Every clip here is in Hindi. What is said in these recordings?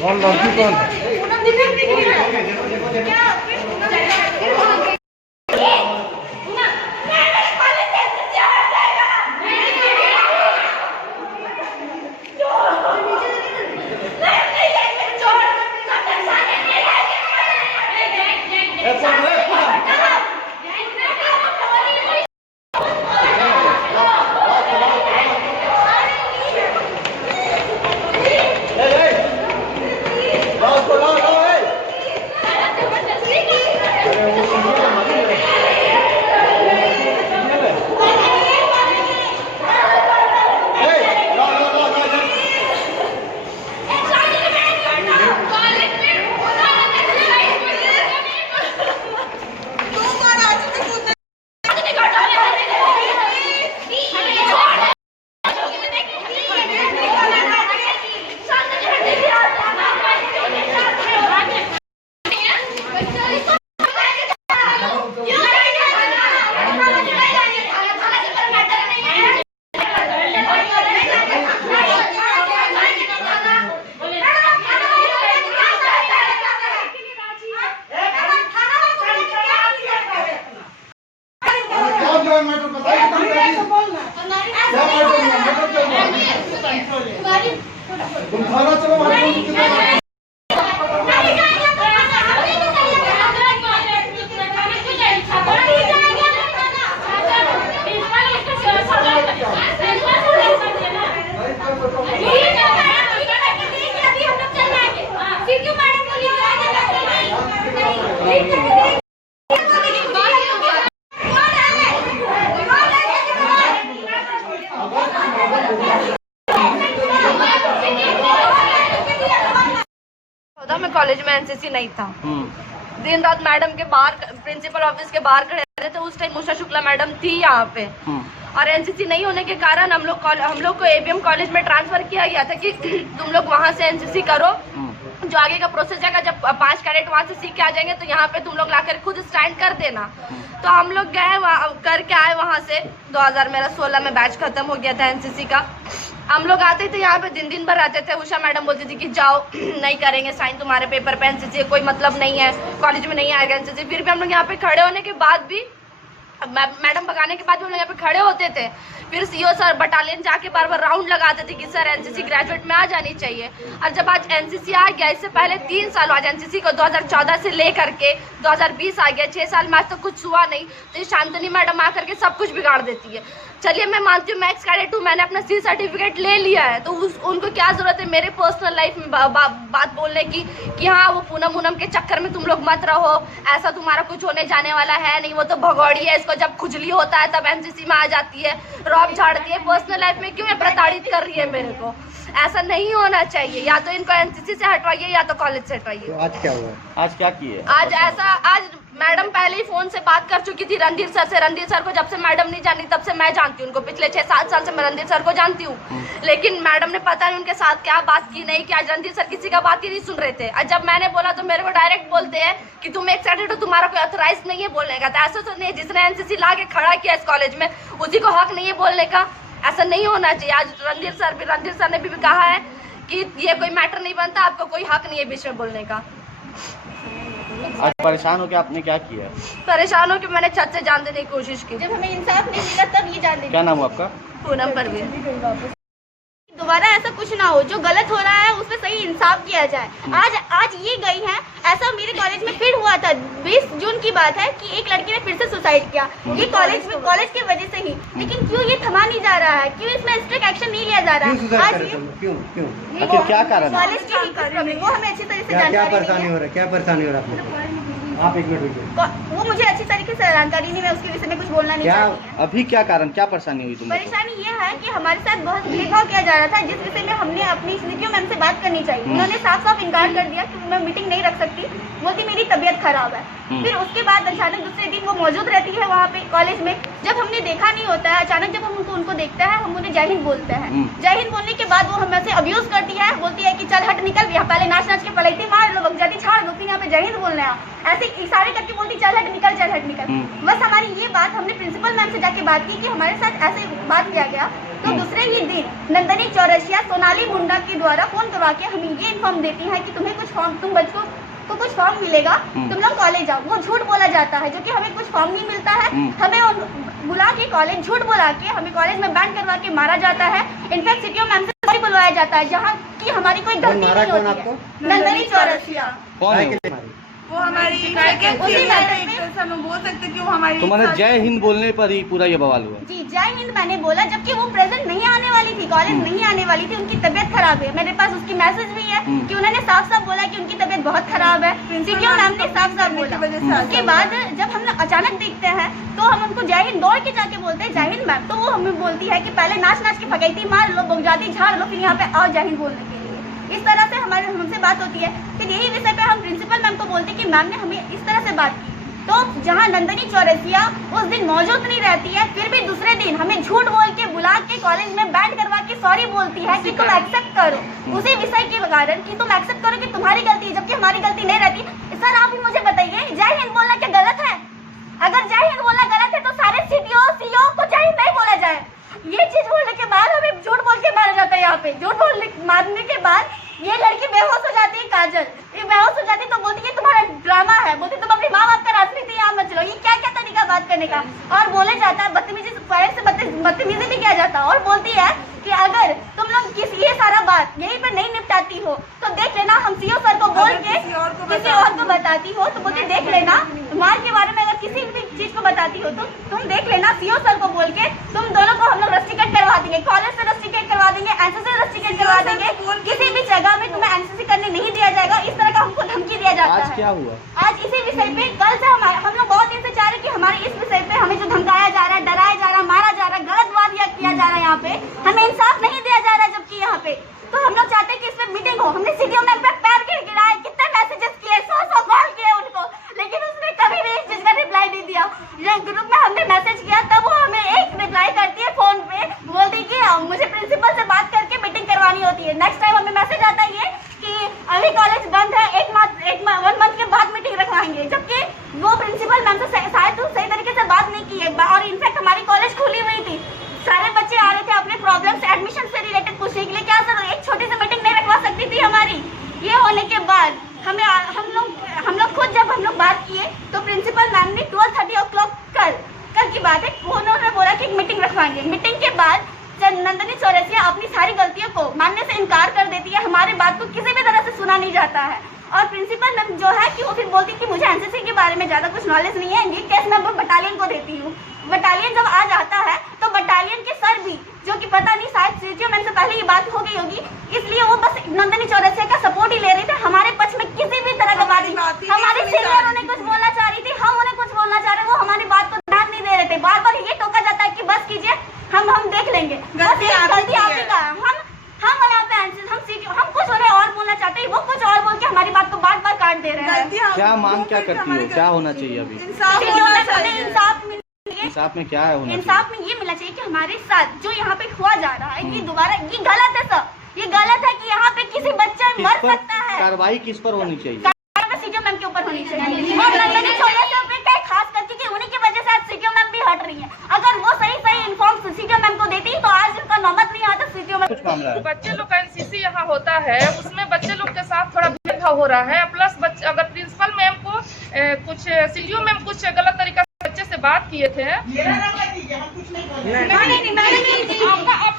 कौन लड़की कौन में कॉलेज में एनसीसी नहीं था। दिन रात मैडम के बाहर प्रिंसिपल ऑफिस के बाहर खड़े रहे थे। उस टाइम उषा शुक्ला मैडम थी यहाँ पे और एनसीसी नहीं होने के कारण हम लोग को एबीएम कॉलेज में ट्रांसफर किया गया था कि तुम लोग वहाँ से एनसीसी करो, जो आगे का प्रोसेस है जब 5 कैडेट वहाँ से सीख के आ जाएंगे तो यहाँ पे तुम लोग लाकर खुद स्टैंड कर देना। तो हम लोग गए करके आए वहाँ से। 2016 में बैच खत्म हो गया था एनसीसी का। हम लोग आते थे यहाँ पे दिन भर आते थे। उषा मैडम बोलती थी कि जाओ नहीं करेंगे साइन तुम्हारे पेपर पे, एनसीसी कोई मतलब नहीं है, कॉलेज में नहीं आएगा एनसीसी। फिर भी हम लोग यहाँ पे खड़े होने के बाद भी, मैडम भगाने के बाद भी हम लोग यहाँ पे खड़े होते थे। फिर सीओ सर बटालियन जाके बार राउंड लगाते थे कि सर एनसीसी ग्रेजुएट में आ जानी चाहिए। और जब आज एनसीसी आ गया, इससे पहले 3 साल आज एनसीसी को 2014 से लेकर के 2020 आ गया, 6 साल में आज तक कुछ हुआ नहीं। तो ये शांतनी मैडम आकर के सब कुछ बिगाड़ देती है। चलिए मैं मानती हूँ मैं एक्स कैडेट हूँ, मैंने अपना सी सर्टिफिकेट ले लिया है, तो उनको क्या जरूरत है मेरे पर्सनल लाइफ में बात बोलने की कि हाँ वो पूनम के चक्कर में तुम लोग मत रहो, ऐसा तुम्हारा कुछ होने जाने वाला है नहीं, वो तो भगौड़ी है, इसको जब खुजली होता है तब एनसीसी में आ जाती है, रॉब झाड़ती है। पर्सनल लाइफ में क्यों ये प्रताड़ित कर रही है मेरे को? ऐसा नहीं होना चाहिए। या तो इनको एनसीसी से हटवाइए या तो कॉलेज से हटवाइए। तो आज क्या हुआ? आज क्या किए? आज मैडम पहले ही फोन से बात कर चुकी थी रणधीर सर से। रणधीर सर को जब से मैडम नहीं जानती तब से मैं जानती हूँ उनको। पिछले 6-7 साल से मैं रणधीर सर को जानती हूँ, लेकिन मैडम ने पता नहीं उनके साथ क्या बात की नहीं कि आज रणधीर सर किसी का बात ही नहीं सुन रहे थे। और जब मैंने बोला तो मेरे को डायरेक्ट बोलते हैं कि तुम एक साइड हो, तुम्हारा कोई ऑथराइज नहीं है बोलने का। तो ऐसा तो नहीं, जिसने एनसीसी ला के खड़ा किया इस कॉलेज में उसी को हक नहीं है बोलने का। ऐसा नहीं होना चाहिए। आज रणधीर सर ने भी कहा है कि ये कोई मैटर नहीं बनता, आपको कोई हक नहीं है बीच में बोलने का। आज परेशान हो के आपने क्या किया? परेशान हो के मैंने छत से जान देने की कोशिश की। जब हमें इंसाफ नहीं मिला तब ये जान देने। क्या नाम है आपका? पूनम परवीन। दोबारा ऐसा कुछ ना हो, जो गलत हो रहा है उस पर सही इंसाफ किया जाए। आज ये गई है, ऐसा मेरे कॉलेज में फिर हुआ था। 20 जून की बात है कि एक लड़की ने फिर से सुसाइड किया, ये कॉलेज की वजह से ही। लेकिन क्यों ये थमा नहीं जा रहा है? क्यों इसमें स्ट्रिक्ट एक्शन नहीं लिया जा रहा है? आज क्यों क्या कारण? कॉलेज के ही प्रॉब्लम, वो हमें अच्छी तरह से जानकारी क्या परेशानी हो रहा है? आप एक मिनट रुकिए। वो मुझे अच्छी तरीके से जानकारी नहीं, मैं उसके विषय में कुछ बोलना नहीं चाहती। अभी क्या कारण, क्या परेशानी हुई तुमको? परेशानी ये है कि हमारे साथ बहुत भेदभाव किया जा रहा था, जिस विषय में हमने अपनी स्थितियों में हमसे बात करनी चाहिए। उन्होंने साफ इनकार कर दिया कि मैं मीटिंग नहीं रख सकती, बोलती मेरी तबीयत खराब है। फिर उसके बाद अचानक दूसरे दिन वो मौजूद रहती है वहाँ पे कॉलेज में। जब हमने देखा नहीं होता है, अचानक जब हम उनको देखते हैं, हम उन्हें जय हिंद बोलते हैं। जय हिंद बोलने के बाद वो हमें से अब्यूज करती है, बोलती है कि चल हट निकल, यहाँ पहले नाच नाच के पलैती मार लो, बगजाती छाड़ दो, फिर यहाँ पे जय हिंद बोलने आओ, ऐसे इशारे करके बोलती चल हट निकल, चल हट निकल। बस हमारी ये बात हमने प्रिंसिपल मैम से जाके बात की कि हमारे साथ ऐसे बात किया गया। तो दूसरे ही दिन नंदनी चौरसिया सोनाली मुंडा के द्वारा फोन करवा के हमें ये इन्फॉर्म देती है कि तुम्हें कुछ फॉर्म, तुम बच्चों को कुछ फॉर्म मिलेगा, तुम लोग कॉलेज आओ। वो झूठ बोला जाता है, जो कि हमें कुछ फॉर्म नहीं मिलता है। हमें बुला के कॉलेज, झूठ बुला के हमें कॉलेज में बैंड करवा के मारा जाता है। इनफैक्ट सीटीओ मैम से सॉरी बुलवाया जाता है, जहाँ की हमारी कोई गलती नहीं होती है। नंदनी चौरसिया वो हमारी बोल सकते कि वो हमारी तो मैंने जय हिंद बोलने पर ही पूरा ये बवाल हुआ। जी जय हिंद मैंने बोला, जबकि वो प्रेजेंट नहीं आने वाली थी, कॉलेज नहीं आने वाली थी, उनकी तबीयत खराब है। मेरे पास उसकी मैसेज भी है कि उन्होंने साफ साफ बोला कि उनकी तबीयत बहुत खराब है। सीटीओ मैम ने साफ साफ बोला। उसके बाद जब हम अचानक देखते हैं तो हम उनको जय हिंद दौड़ के जाके बोलते हैं जय हिंद मैम, तो वो हमें बोलती है कि पहले नाच नाच के फकैती मार लो, बगजाती झाड़ लो, फिर यहाँ पे आओ जय हिंद बोलने के लिए। इस तरह से हमारे हमसे बात होती है। फिर यही विषय पे हम प्रिंसिपल मैम को बोलते कि मैम ने हमें इस तरह से बात की। तो जहां नंदनी चौरसिया उस दिन मौजूद नहीं रहती है, फिर भी दूसरे दिन हमें झूठ बोल के बुला के कॉलेज में बैंड करवा के सॉरी बोलती है कि तुम एक्सेप्ट करो उसी विषय के कारण कि तुम एक्सेप्ट करो कि तुम्हारी गलती है, जबकि हमारी गलती नहीं रहती। सर आप ही मुझे बताइए, जय हिंद बोलना क्या गलत है? अगर जय हिंद बोलना गलत है तो सारे सीटीओ सीओ को जय हिंद नहीं बोला जाए। ये चीज बोलने के बाद हमें झूठ बोल के मारा जाता है। यहाँ पे झूठ मारने के बाद ये लड़की बेहोश हो जाती है, काजल ये बेहोश हो जाती है, तो बोलती है तुम्हारा ड्रामा है, बोलती तुम अपने माँ बाप का राजनीति यहाँ मत चलो। ये क्या क्या तरीका बात करने का। और बोले जाता है बदतमीजी से बदतमीजी भी किया जाता है। और बोलती है कि अगर तुम लोग ये सारा बात यहीं पे नहीं निपटाती हो तो देख लेना, हम सीओ सर को बोल के किसी और को बताती हो तो बोलते देख लेना, मार के बारे में अगर किसी भी चीज को बताती हो तो तुम देख लेना, सीओ सर को बोल के तुम दोनों को हम लोग रस्टिकेट करवा देंगे, कॉलेज से रस्टिकेट करवा देंगे, एनसीसी रस्टिकेट करवा देंगे, किसी भी जगह में तुम्हें एनसीसी करने नहीं दिया जाएगा। इस तरह का हमको धमकी दिया जाता है। आज क्या हुआ? आज इसी विषय पे कल से हम लोग बहुत दिन से चाह रहे कि हमारे इस विषय पे हमें जो धमकाया जा रहा है, डराया जा रहा है, मारा जा रहा है, गलत बात किया जा रहा है, यहाँ पे हमें इंसाफ नहीं दिया जा रहा है। जबकि यहाँ पे तो हम लोग चाहते हैं कि इस पे मीटिंग हो। हमने सीटीओ मैम पे पैर गिराए, कितने मैसेजेस किए, 100 कॉल किए उनको, लेकिन उसने कभी भी इस चीज का रिप्लाई नहीं दिया। ग्रुप में हमने मैसेज किया तब वो हमें एक रिप्लाई करती है फोन पे, बोलती कि मुझे प्रिंसिपल से बात करके मीटिंग करवानी होती है। नेक्स्ट टाइम हमें मैसेज आता है कि अभी कॉलेज बंद है, 1 मंथ के बाद मीटिंग रखवाएंगे, जबकि वो प्रिंसिपल मैम से शायद सही तरीके से बात नहीं की है। और इनफैक्ट हमारी कॉलेज खुली हुई थी, सारे बच्चे आ रहे थे अपने प्रॉब्लम्स एडमिशन से रिलेटेड पूछने के लिए। क्या सर एक छोटी सी मीटिंग नहीं रखवा सकती थी हमारी? ये होने के बाद हम लोग खुद जब हम लोग बात किए तो प्रिंसिपल मैम ने 12:30 कल की बात है, उन्होंने बोला कि एक मीटिंग रखवाएंगे। मीटिंग के बाद नंदनी चौरसिया अपनी सारी गलतियों को मानने से इनकार कर देती है, हमारे बात को किसी भी तरह से सुना नहीं जाता है। और प्रिंसिपल मैम जो है कि वो फिर बोलती कि मुझे एनसीसी के बारे में ज्यादा कुछ नॉलेज नहीं है, ये केस मैं बटालियन को देती हूँ। बटालियन जब आ जाता है तो बटालियन के सर भी, जो कि पता नहीं शायद सीटीओ मैम से पहले ये बात हो गई होगी, इसलिए वो बस नंदनी चौरसिया का सपोर्ट ही ले रहे थे, हमारे पक्ष में किसी भी तरह का बात नहीं। हमारे सीनियर उन्हें कुछ बोलना चाह रही थी, हम उन्हें कुछ बोलना चाह रहे, वो हमारी बात को ध्यान नहीं दे रहे थे। बार बार ये टोका जाता है कि बस कीजिए, हम देख लेंगे, गलती आप ही का। हम कुछ उन्हें और बोलना चाहते हैं, वो कुछ और बोल के हमारी बात को बार बार काट दे रहे हैं। क्या मांग क्या करती हो, क्या होना चाहिए अभी? इंसाफ में क्या है होना चाहिए? इंसाफ में ये मिलना चाहिए कि हमारे साथ जो यहाँ पे हुआ जा रहा है ये दोबारा, ये गलत है सर, ये गलत है कि यहाँ पे किसी बच्चा मर सकता है। कार्रवाई किस पर होनी चाहिए? सीटीओ मैम के ऊपर होनी चाहिए, और नंदनी चौरसिया पे खास करके कि उन्हीं की वजह से आज सीटीओ मैम भी हट रही है। अगर वो सही इन्फॉर्म सीटीओ मैम को देती तो आज उनका नौबत नहीं आता सीटीओ मैम। कुछ मामला है, बच्चे लोग का एनसीसी यहाँ होता है, उसमें बच्चे लोग के साथ थोड़ा भेदभाव हो रहा है। प्लस अगर प्रिंसिपल मैम को कुछ सीटीओ मैम कुछ गलत तरीका से बच्चे से बात किए थे, आपका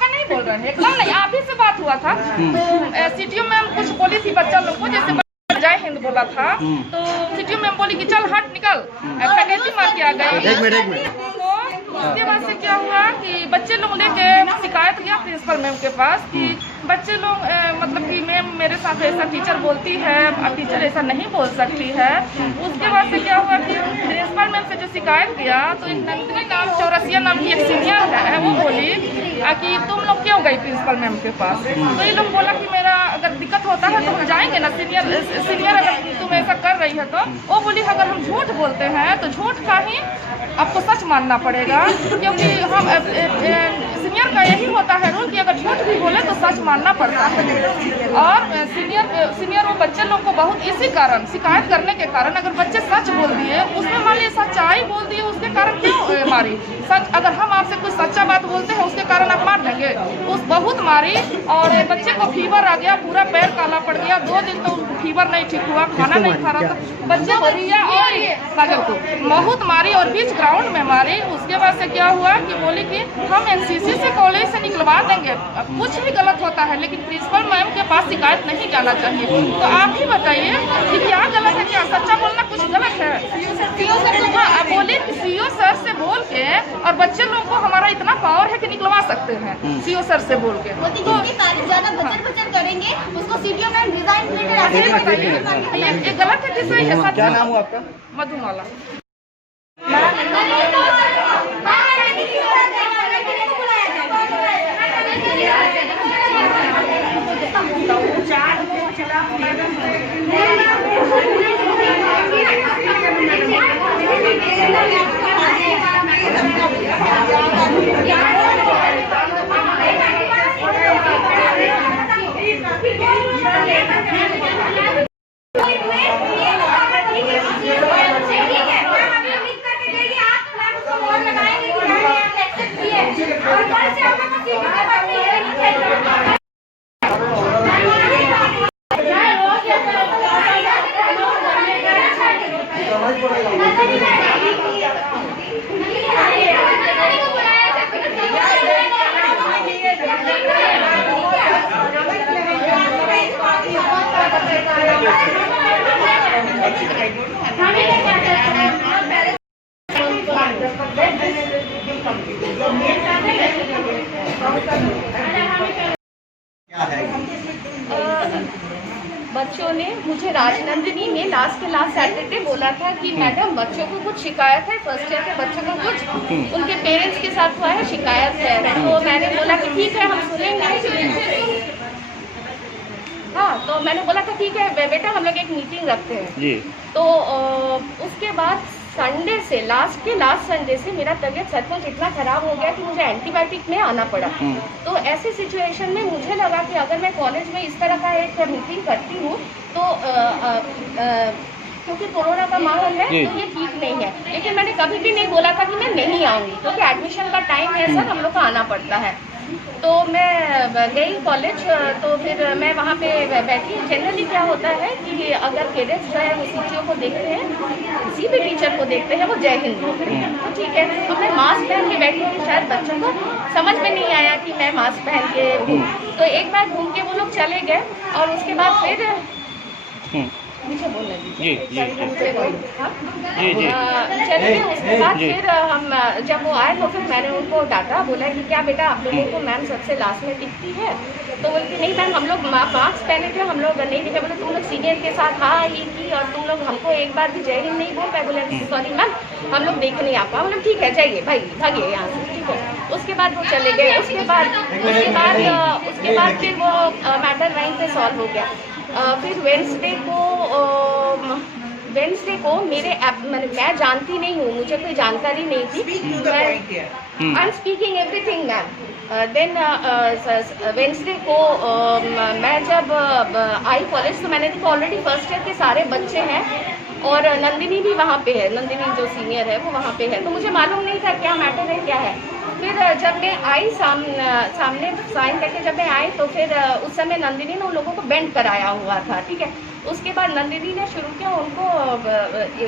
नहीं बोल रहे हैं, एकदम नहीं, आप ही से बात हुआ था। सीटीओ मैम कुछ बोली थी बच्चा लोग को, जैसे जय हिंद बोला था, तो सीटीओ मैम बोली कि चल हट निकल, ऐसा कैसे मार के आ गए। एक मिनट। तो उसके बाद से क्या हुआ कि बच्चे लोग लेके शिकायत किया प्रिंसिपल मैम के पास कि बच्चे लोग मतलब कि मैम मेरे साथ ऐसा टीचर बोलती है, अब टीचर ऐसा नहीं बोल सकती है। उसके बाद से क्या हुआ कि प्रिंसिपल मैम से जो शिकायत किया तो एक नंदनी चौरसिया नाम की एक सीनियर है, वो बोली कि तुम लोग क्यों गई प्रिंसिपल मैम के पास। तो ये लोग बोला कि मेरा अगर दिक्कत होता है तो हम जाएंगे ना, सीनियर अगर तुम ऐसा कर रही है तो वो बोली अगर हम झूठ बोलते हैं तो झूठ का ही आपको सच मानना पड़ेगा, क्योंकि हम सीनियर का यही होता है रूल कि अगर झूठ भी बोले तो सच मानना पड़ता है। और सीनियर वो बच्चे लोग को बहुत इसी कारण शिकायत करने के कारण अगर बच्चे सच बोल दिए, उसमें मान लीजिए सच्चाई बोल दिए, उसके कारण क्यों मारी? सच अगर हम आपसे कुछ सच्चा बात बोलते हैं उसके कारण आप मार देंगे। उस बहुत मारी और बच्चे को फीवर आ गया, पूरा पैर काला पड़ गया, 2 दिन तो फीवर नहीं ठीक हुआ, खाना नहीं खा रहा था बच्चे भरिया और काजल को बहुत मारी और बीच ग्राउंड में मारी। उसके बाद से क्या हुआ कि बोली कि हम एनसीसी से कॉलेज से निकलवा देंगे, कुछ भी गलत होता है लेकिन प्रिंसिपल मैम के पास शिकायत नहीं जाना चाहिए। तो आप ही बताइए कि क्या गलत है, क्या सच्चा बोलना कुछ गलत है? हाँ, आप बोले कि सीओ सर से बोल के और बच्चे लोग को हमारा इतना पावर है कि निकलवा सकते हैं सीओ सर से बोल के। तो ज्यादा बचत करेंगे उसको सीडीओ में डिजाइन ये गलत है कि सही है? क्या नाम हुआ आपका? मधुमाला। बच्चों ने मुझे राजनंदिनी ने लास्ट सैटरडे बोला था कि मैडम बच्चों को कुछ शिकायत है, फर्स्ट ईयर के बच्चों को कुछ उनके पेरेंट्स के साथ हुआ है, शिकायत है। तो मैंने बोला कि ठीक है हम सुनेंगे। हाँ, तो मैंने बोला था ठीक है बेटा हम लोग एक मीटिंग रखते हैं जी। तो उसके बाद संडे से लास्ट संडे से मेरा तबीयत सचमुच इतना ख़राब हो गया कि मुझे एंटीबायोटिक में आना पड़ा। तो ऐसी सिचुएशन में मुझे लगा कि अगर मैं कॉलेज में इस तरह का एक मीटिंग करती हूँ तो क्योंकि कोरोना का माहौल है तो ये ठीक नहीं है। लेकिन मैंने कभी भी नहीं बोला था कि मैं नहीं आऊँगी, क्योंकि एडमिशन का टाइम है सर, हम लोग को आना पड़ता है। तो मैं गई कॉलेज, तो फिर मैं वहाँ पे बैठी। जनरली क्या होता है कि अगर कैडेट्स जो है वो सीटीओ को देखते हैं, किसी भी टीचर को देखते हैं वो जय हिंद बोलते हैं, तो ठीक है। तो मैं मास्क पहन के बैठी थी, शायद बच्चों को समझ में नहीं आया कि मैं मास्क पहन के हूँ। तो एक बार घूम के वो लोग चले गए और उसके बाद फिर मुझे बोलने दीजिए। चलिए, उसके बाद फिर हम जब वो आए तो फिर मैंने उनको डांटा, बोला कि क्या बेटा आप लोगों को मैम सबसे लास्ट में दिखती है? तो बोलती नहीं मैम हम लोग मास्क पहने थे, हम लोग नहीं दिखे। बोले तुम लोग सीनियर के साथ हाँ ये की और तुम लोग हमको एक बार भी जय हिंद नहीं बोल पाए। बोले सॉरी मैम हम लोग देख नहीं आ पाए। मतलब ठीक है जाइए भाई भागिए यहाँ से, ठीक है। उसके बाद वो चले गए। उसके बाद फिर वो मैटर वहीं पे सॉल्व हो गया। फिर वेंसडे को मेरे मैं जानती नहीं हूँ, मुझे कोई जानकारी नहीं थी। I am speaking everything ma'am. Then Wednesday को मैं जब आई कॉलेज तो मैंने देखा ऑलरेडी फर्स्ट ईयर के सारे बच्चे हैं और नंदिनी भी वहाँ पे है, नंदिनी जो सीनियर है वो वहाँ पे है। तो मुझे मालूम नहीं था क्या मैटर है क्या है। फिर जब मैं आई सामने साइन करके जब मैं आई तो फिर उस समय नंदिनी ने उन लोगों को बेंड कराया हुआ था, ठीक है। उसके बाद नंदिनी ने शुरू किया उनको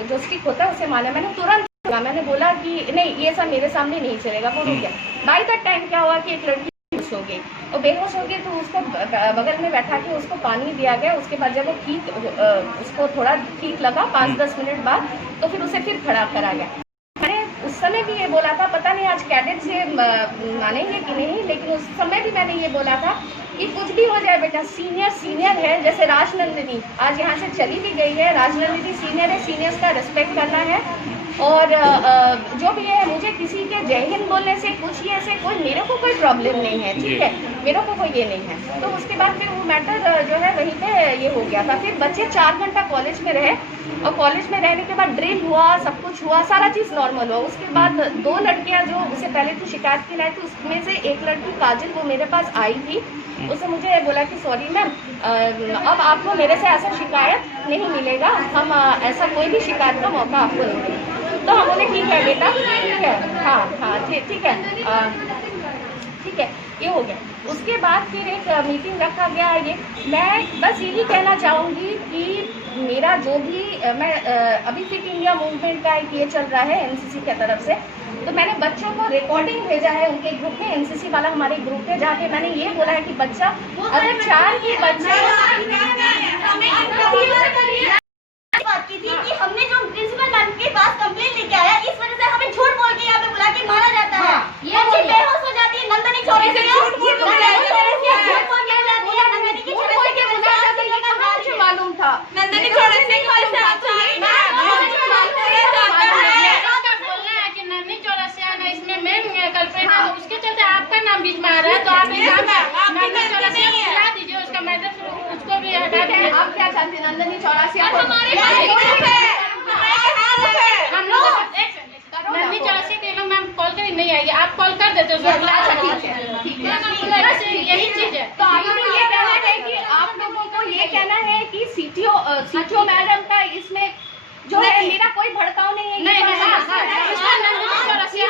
जो स्टिक होता है उसे मारना। मैंने तुरंत मैंने बोला कि नहीं ये सब मेरे सामने नहीं चलेगा। वो नहीं किया। बाई दैट टाइम क्या हुआ कि एक लड़की बेहोश हो गई और बेहोश हो गई तो उसको बगल में बैठा के उसको पानी दिया गया। उसके बाद जब वो उसको थोड़ा ठीक लगा 5-10 मिनट बाद तो फिर उसे फिर खड़ा करा गया। मैंने उस समय भी ये बोला था, पता नहीं आज कैडेट से मानेंगे कि नहीं, लेकिन उस समय भी मैंने ये बोला था कि कुछ भी हो जाए बेटा सीनियर है। जैसे राजनंदिनी आज यहाँ से चली भी गई है, राजनंदिनी सीनियर है, सीनियर्स का रिस्पेक्ट करना है। और जो भी है, मुझे किसी के जय हिंद बोलने से कुछ ये ऐसे कोई मेरे को कोई प्रॉब्लम नहीं है, ठीक है, मेरे को कोई ये नहीं है। तो उसके बाद फिर वो मैटर जो है वहीं पे ये हो गया था। फिर बच्चे 4 घंटा कॉलेज में रहे और कॉलेज में रहने के बाद ड्रिल हुआ, सब कुछ हुआ, सारा चीज़ नॉर्मल हुआ। उसके बाद 2 लड़कियां जो उससे पहले तो शिकायत की लाई थी, उसमें से एक लड़की काजल, वो मेरे पास आई थी। उसने मुझे बोला कि सॉरी मैम, अब आपको मेरे से ऐसा शिकायत नहीं मिलेगा, हम ऐसा कोई भी शिकायत का मौका आपको नहीं देंगे। तो हम बोले ठीक है बेटा, ठीक है, हाँ ठीक है, ठीक है, ये हो गया। उसके बाद फिर एक मीटिंग रखा गया। ये मैं बस यही कहना चाहूँगी कि मेरा जो भी मैं अभी फिट इंडिया मूवमेंट का एक ये चल रहा है एनसीसी की तरफ से, तो मैंने बच्चों को रिकॉर्डिंग भेजा है उनके ग्रुप में, एनसीसी वाला हमारे ग्रुप में, जाके मैंने ये बोला है कि बच्चा अगर 4 के बच्चे बात की थी कि हमने जो प्रिंसिपल मैम के पास कंप्लेंट लेके आया, इस वजह से हमें झूठ बोल के यहाँ पे बुला के मारा जाता है। बच्ची बेहोश हो जाती है, नंदनी चौरसिया झूठ बोल के मुझे मालूम था नंदनी चौरसिया की वजह से आपको ये बोलना है कि नंदनी चौरसिया ना इसमें मेन कल्प्रेट है, तो उसके चलते आपका नाम बीच में आ रहा है। तो आप नंदनी चौरसिया को हटा दीजिए, उसका मैटर उसको भी हटा दीजिए। आप क्या चाहते हैं नंदनी चौरसिया को? हम लोग नंदनी चौरसिया के लोग मैम कॉल करें नहीं आएगी, आप कॉल कर देते हो। बस यही चीज है। तो आप लोग ये कहना है कि आप लोगों को ये कहना है कि सीटीओ मैडम का इसमें जो है मेरा कोई भड़काव नहीं है। नहीं, नंदनी चौरसिया